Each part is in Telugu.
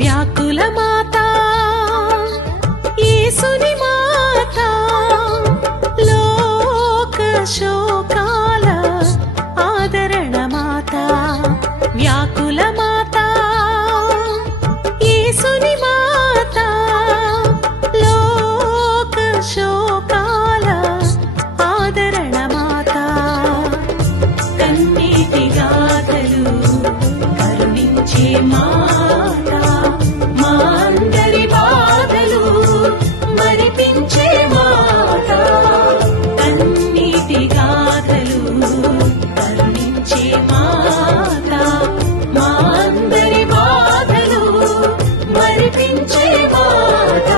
వ్యాకుల మాత యేసుని మాత లోక శోకాల ఆదరణ మాత వ్యాకుల మాత యేసుని మాత లోక శోకాల ఆదరణ మాత కన్నీటి గాథలు కరుణించే మాత మా అందరి బాధలు మరిపించే మాత కన్నీటి గాథలు కరుణించే మాత మా అందరి బాధలు మరిపించే మాత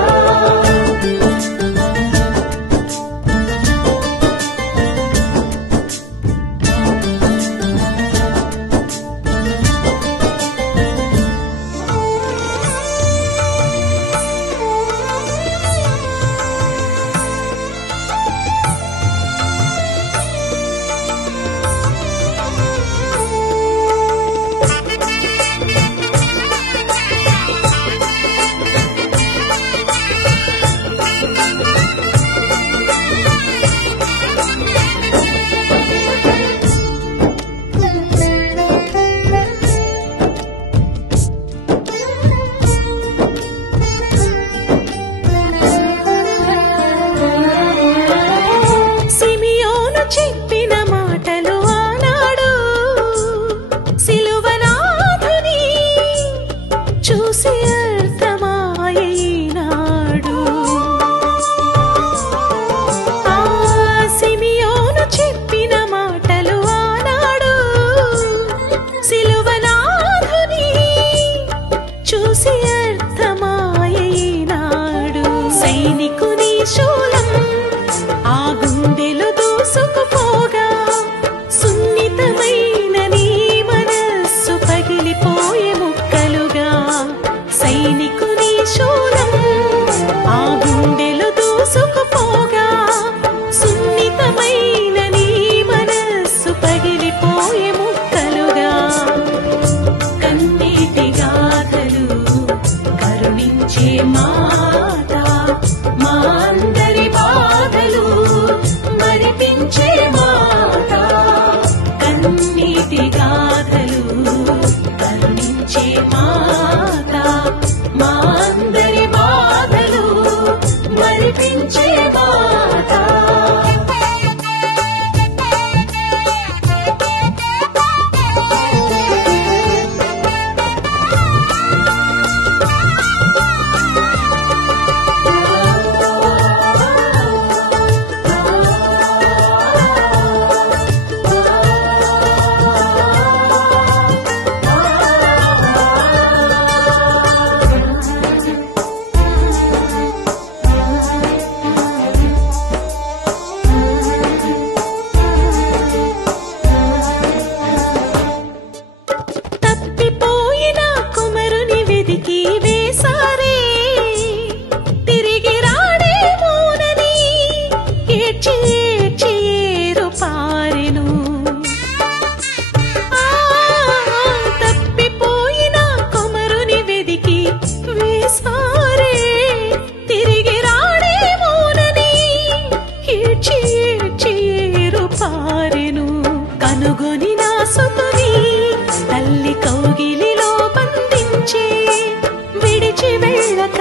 చూసి అర్థమాయనాడు ఆ సిమియోను చెప్పిన మాటలు ఆనాడు సిలువనాథుని చూసి అర్థమాయనాడు సైనికుని శూలం ఆ గుండెలు దూసుకుపోగా సున్నితమైన నీ మనస్సు పగిలిపోయే ముక్కలుగా సైనికుని శూలం ఆ గుండెలు దూసుకుపోగా సున్నితమైన నీ మనస్సు పగిలిపోయే ముక్కలుగా కన్నీటి గాథలు కరుణించే మాత మా అందరి బాధలు మరిపించే మాత కన్నీటి గాథలు కరుణించే మాత మా అందరి బాధలు మరిపించే మాత కనుగొని నా సుతుని తల్లి కౌగిలిలో బంధించి విడిచి వెళ్ళక